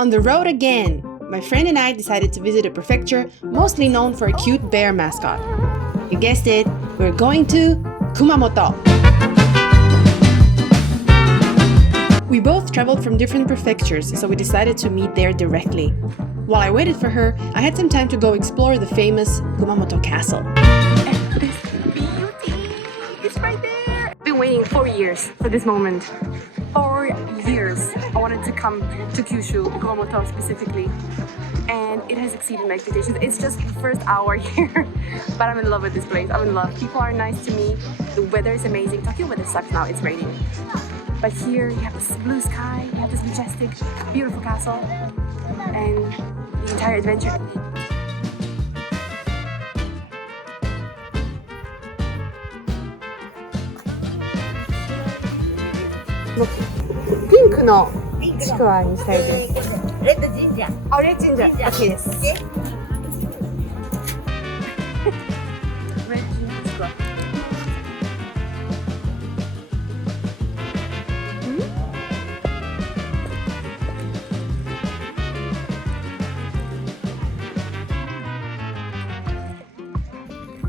On the road again! My friend and I decided to visit a prefecture mostly known for a cute bear mascot. You guessed it, we're going to Kumamoto. We both traveled from different prefectures, so we decided to meet there directly. While I waited for her, I had some time to go explore the famous Kumamoto castle. And this beauty is right there! I've been waiting 4 years for this moment. 4 years I wanted to come to Kyushu, Kumamoto specifically, and it has exceeded my expectations. It's just the first hour here, but I'm in love with this place. I'm in love. People are nice to me. The weather is amazing. Tokyo weather sucks now, it's raining. But here you have this blue sky, you have this majestic, beautiful castle, and the entire adventure. Look, pink のちくわにしたいです。レッドジンジャー。あ、レッドジンジャー。OK です。レッドジンジャーちくわ。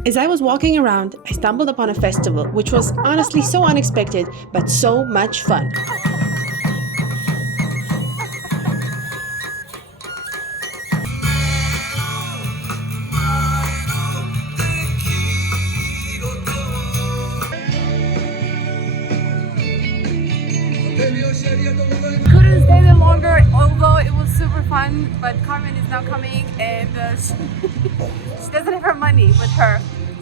As I was walking around, I stumbled upon a festival, which was honestly so unexpected, but so much fun. Couldn't stay there longer, although it was super fun, but Carmen is now coming and she doesn't have her money with her.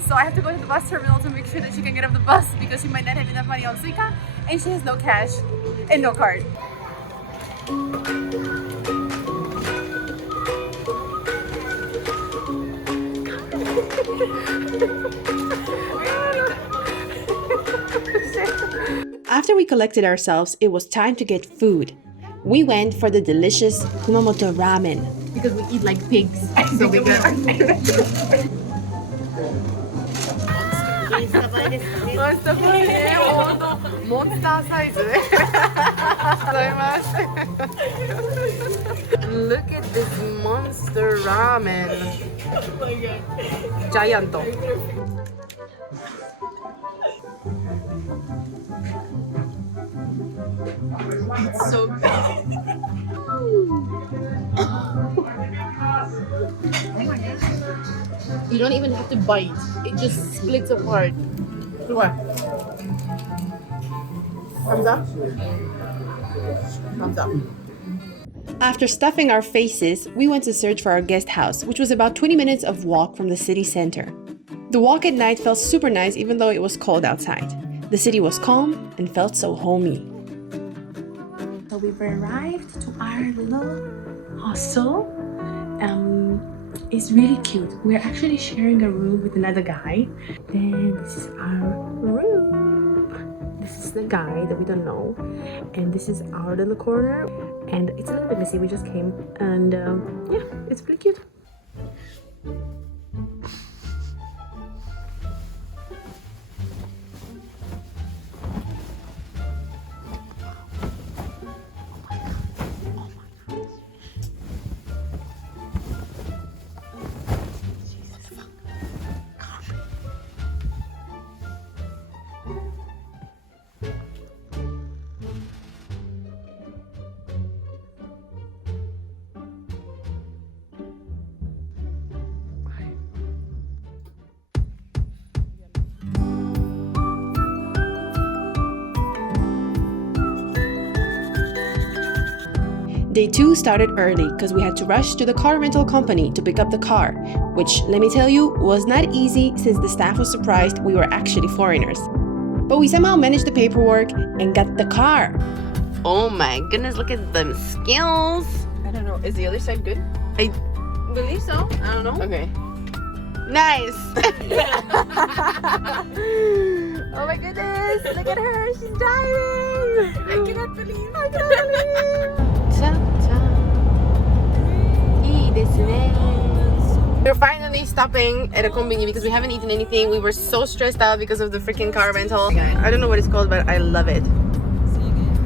So I have to go to the bus terminal to make sure that she can get off the bus because she might not have enough money on Suica and she has no cash and no card. After we collected ourselves, it was time to get food. We went for the delicious Kumamoto ramen. Because we eat like pigs, so we got... モンスターサイズね。ございます。Look at this monster ramen. Giant. It's so good. You don't even have to bite. It just splits apart. What? Thumbs up? Thumbs up. After stuffing our faces, we went to search for our guest house, which was about 20 minutes of walk from the city center. The walk at night felt super nice even though it was cold outside. The city was calm and felt so homey. So we've arrived to our little hostel. It's really cute. We're actually sharing a room with another guy. And this is our room. This is the guy that we don't know. And this is our little corner. And it's a little bit messy. We just came. And yeah, it's pretty cute. Day 2 started early because we had to rush to the car rental company to pick up the car, which, let me tell you, was not easy since the staff was surprised we were actually foreigners. But we somehow managed the paperwork and got the car. Oh my goodness, look at them skills. I don't know. Is the other side good? I believe so. I don't know. Okay. Nice! Oh my goodness! Look at her! She's driving! I cannot believe. I cannot believe! We're finally stopping at a konbini because we haven't eaten anything. We were so stressed out because of the freaking car rental. I don't know what it's called, but I love it.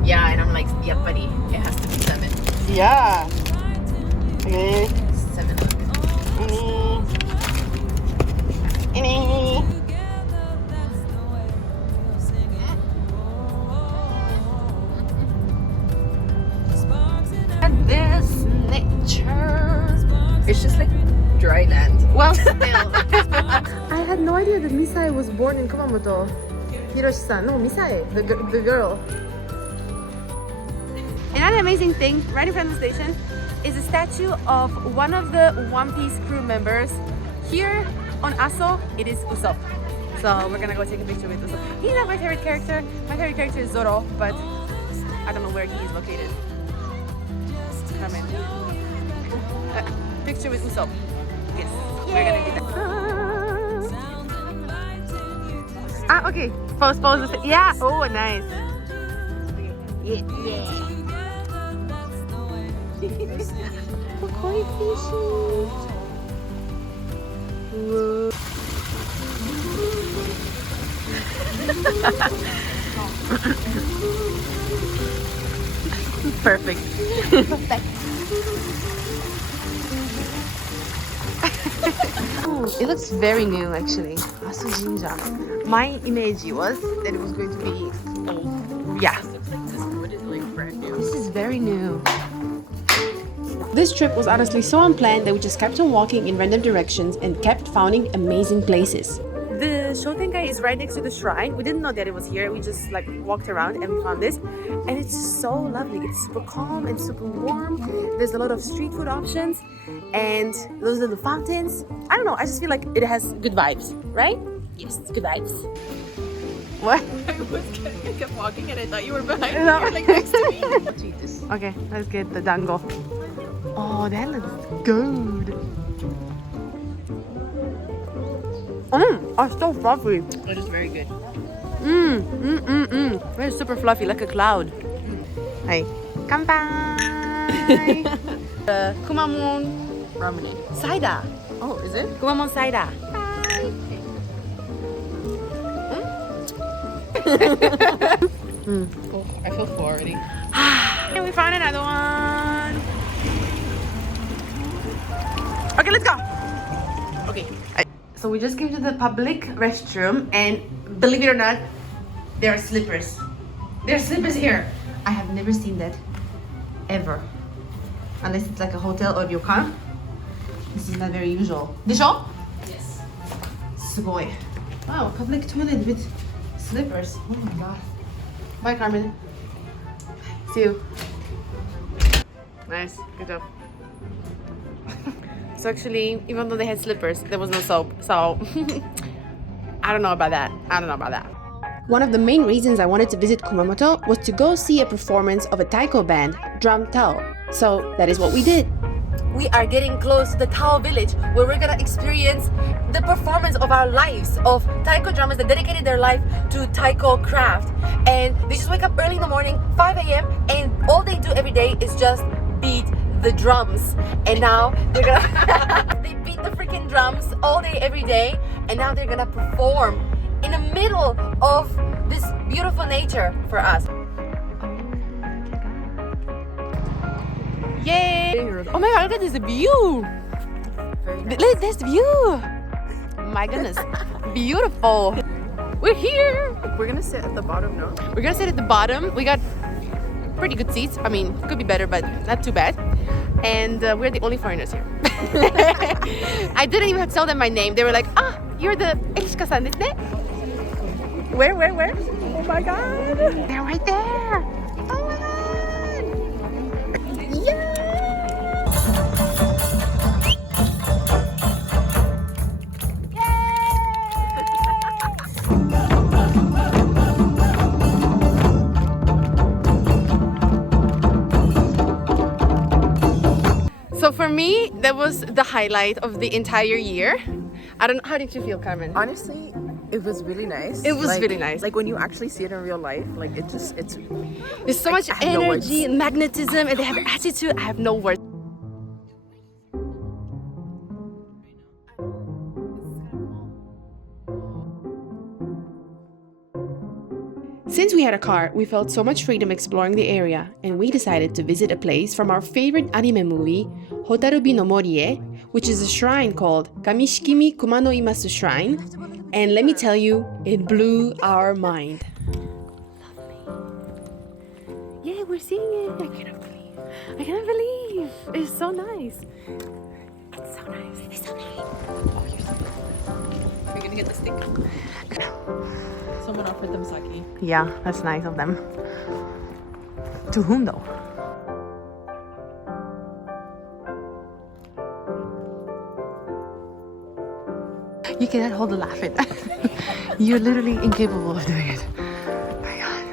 Yeah, and I'm like, yappari, it has to be 7. Yeah. At this nature. It's just like dry land. Well, still. I had no idea that Misae was born in Kumamoto. Hiroshi-san, no, Misae, the girl. Another amazing thing, right in front of the station, is a statue of one of the One Piece crew members. Here on Aso, it is Usopp. So we're gonna go take a picture with Usopp. He's not my favorite character. My favorite character is Zoro, but I don't know where he is located. Come in. Picture with Usopp. Yes, we're gonna do that. Ah, okay. Pose. Yeah. Oh, nice. Yeah. Koi fishy. Whoa. Perfect. Ooh, it looks very new actually. Asu Jinja. My image was that it was going to be old. Yeah. This is very new. This trip was honestly so unplanned that we just kept on walking in random directions and kept finding amazing places. The Shotengai is right next to the shrine. We didn't know that it was here. We just like walked around and found this. And it's so lovely. It's super calm and super warm. There's a lot of street food options and those little fountains. I don't know. I just feel like it has good vibes, right? Yes, good vibes. What? I kept walking and I thought you were behind me. No. You were like next to me. Let's eat this. Okay, let's get the dango. Oh, that looks good. It's so fluffy. It is very good. Very super fluffy, like a cloud. Hey, kanpai. Kumamon Ramen. cider. Oh, is it? Kumamon cider. Oh, I feel full already. And we found another one. Okay, let's go. Okay. So we just came to the public restroom and believe it or not, there are slippers. There are slippers here. I have never seen that ever. Unless it's like a hotel or ryokan. This is not very usual. Disho? Yes. Sugoi. Wow, public toilet with slippers. Oh my god. Bye, Carmen. See you. Nice. Good job. So actually, even though they had slippers, there was no soap. So I don't know about that. One of the main reasons I wanted to visit Kumamoto was to go see a performance of a taiko band, Drum Tao. So that is what we did. We are getting close to the Tao village where we're gonna experience the performance of our lives of taiko drummers that dedicated their life to taiko craft. And they just wake up early in the morning, 5 a.m. and all they do every day is just beat the drums. And now they're gonna they beat the freaking drums all day every day, and now they're gonna perform in the middle of this beautiful nature for us. Yay! Oh my god, look at this view! Look at this view! My goodness, beautiful! We're here! We're gonna sit at the bottom now. We're gonna sit at the bottom. We got pretty good seats. I mean, could be better, but not too bad. And we're the only foreigners here. I didn't even have to tell them my name. They were like, ah, you're the Echika-san, isn't it? Where? Oh my god! They're right there! Oh my god! Yeah! So for me, that was the highlight of the entire year. I don't know, how did you feel, Carmen? Honestly, it was really nice. It was really nice. Like when you actually see it in real life, like it's There's so much I have no words. energy and magnetism, and they have attitude. I have no words. Since we had a car, we felt so much freedom exploring the area, and we decided to visit a place from our favorite anime movie, Hotarubi no Morie, which is a shrine called Kamishikimi Kumano Imasu Shrine. And let me tell you, it blew our mind. Yeah, we're seeing it. I cannot believe. It's so nice. It's so nice. It's so nice. Oh, you're so good. We're gonna get the stick. Someone offered them sake. Yeah, that's nice of them. To whom though? You cannot hold a laugh at that. You're literally incapable of doing it. Oh my god.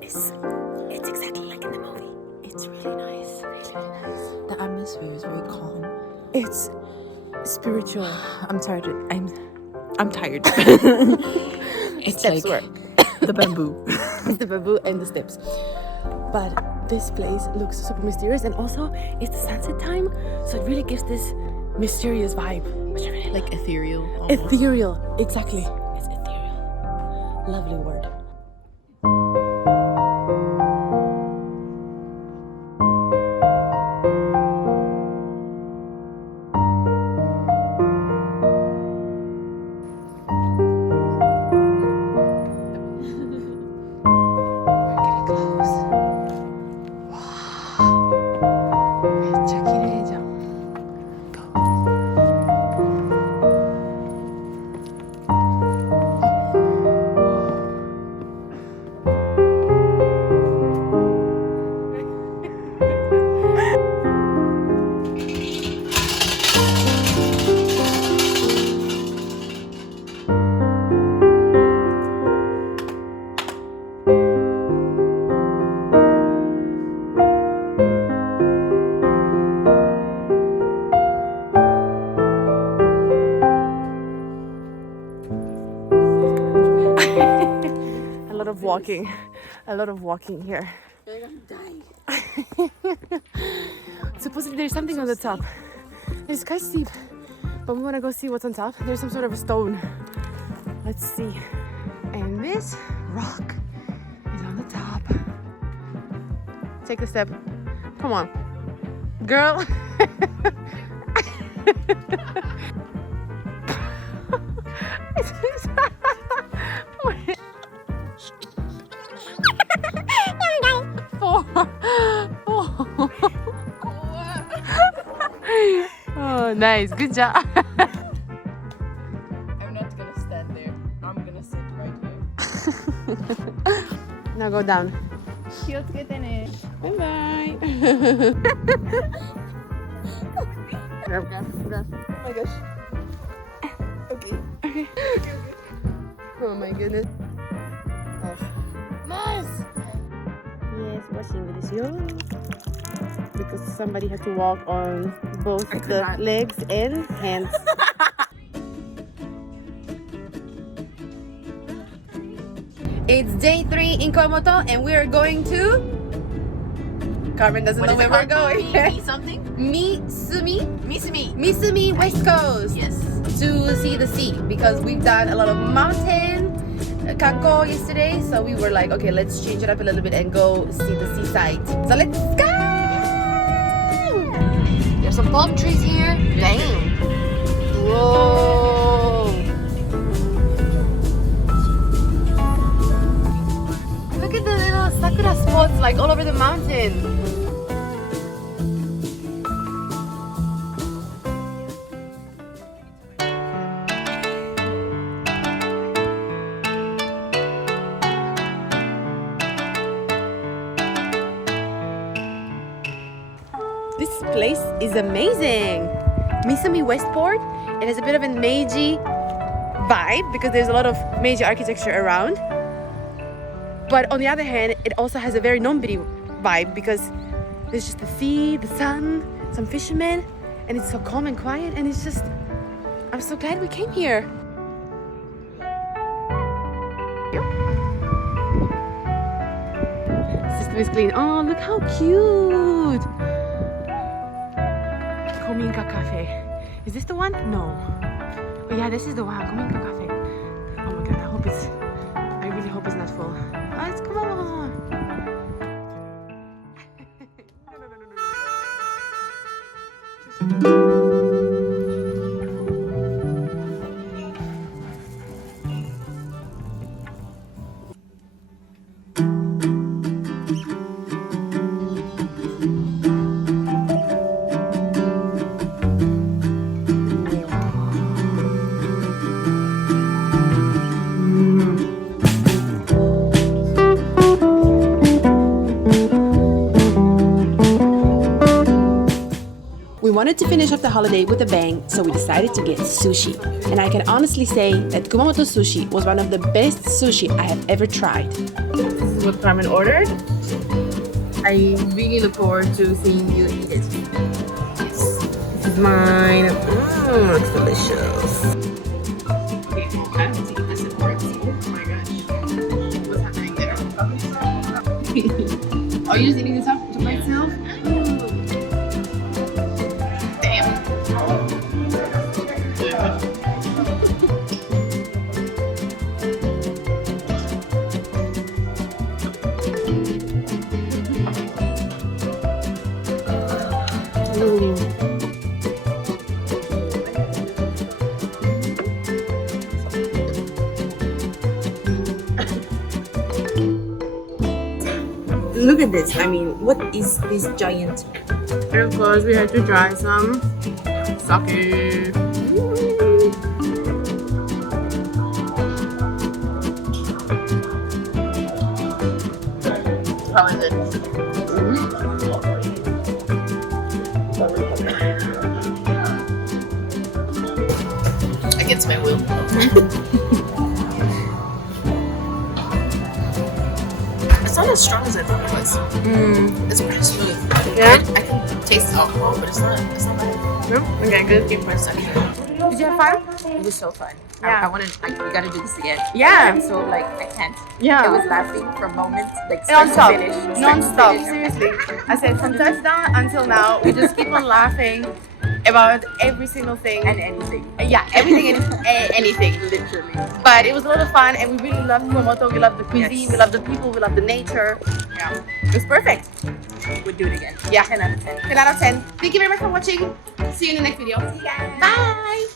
It's exactly like in the movie. It's really nice. Really nice. The atmosphere is very calm. It's spiritual. I'm tired. I'm tired. It's Steps like work. the bamboo. It's the bamboo and the steps. But this place looks super mysterious, and also it's the sunset time, so it really gives this mysterious vibe, which I really Like ethereal. Almost. ethereal. Exactly. It's ethereal. Lovely word. A lot of walking here. I'm dying. Supposedly there's something on the top. It's quite steep, but we want to go see what's on top. There's some sort of a stone. Let's see. And this rock is on the top. Take the step. Come on, girl. Oh, nice. Good job. I'm not gonna stand there. I'm gonna sit right here. Now go down. 気をつけてね。 Bye bye. Oh my gosh. Okay. Oh my goodness. Nice. Yes, washing this yours. Because somebody had to walk on both the legs and hands. It's day 3 in Kumamoto, and we are going to. Carmen doesn't know where we're going. Something? Misumi West Coast. Yes. To see the sea, because we've done a lot of mountain kanko yesterday, so we were like, okay, let's change it up a little bit and go see the seaside. So let's go! There's some palm trees here. Dang. Whoa! Look at the little sakura spots like all over the mountain. This place is amazing. Misumi Westport. It has a bit of a Meiji vibe because there's a lot of Meiji architecture around. But on the other hand, it also has a very Nonbiri vibe because there's just the sea, the sun, some fishermen, and it's so calm and quiet. And it's just, I'm so glad we came here. System is clean. Oh, look how cute. Kominka Cafe. Is this the one? No. Oh yeah, this is the one. Kominka Cafe. Oh my really hope it's not full. Oh, it's Kumamon. We wanted to finish off the holiday with a bang, so we decided to get sushi. And I can honestly say that Kumamoto sushi was one of the best sushi I have ever tried. This is what Carmen ordered. I really look forward to seeing you eat it. This is mine. It's delicious. Okay, I have to eat this in parts. Oh my gosh. What's happening there? Are you just eating this up to myself? Look at this. I mean, what is this giant? And of course, we had to try some sake. How is it? Against my will. It's not as strong as I thought it was. It's pretty smooth. Yeah? I can taste the alcohol, but it's not bad. No? Okay, good. Give my second. Did you have fun? It was so fun. Yeah. We gotta do this again. Yeah. I'm so like, I can't. Yeah. I was laughing from moments, like start to Non-stop. finish. start to Non-stop. finish. Seriously. I said from touchdown until now, we just keep on laughing about every single thing. And anything. Yeah, everything and anything. Literally. But it was a lot of fun and we really loved Kumamoto. We loved the cuisine, Yes. we loved the people, we loved the nature. Yeah. It was perfect. We'd do it again. Yeah. 10 out of 10. 10 out of 10. Thank you very much for watching. See you in the next video. See you guys. Bye.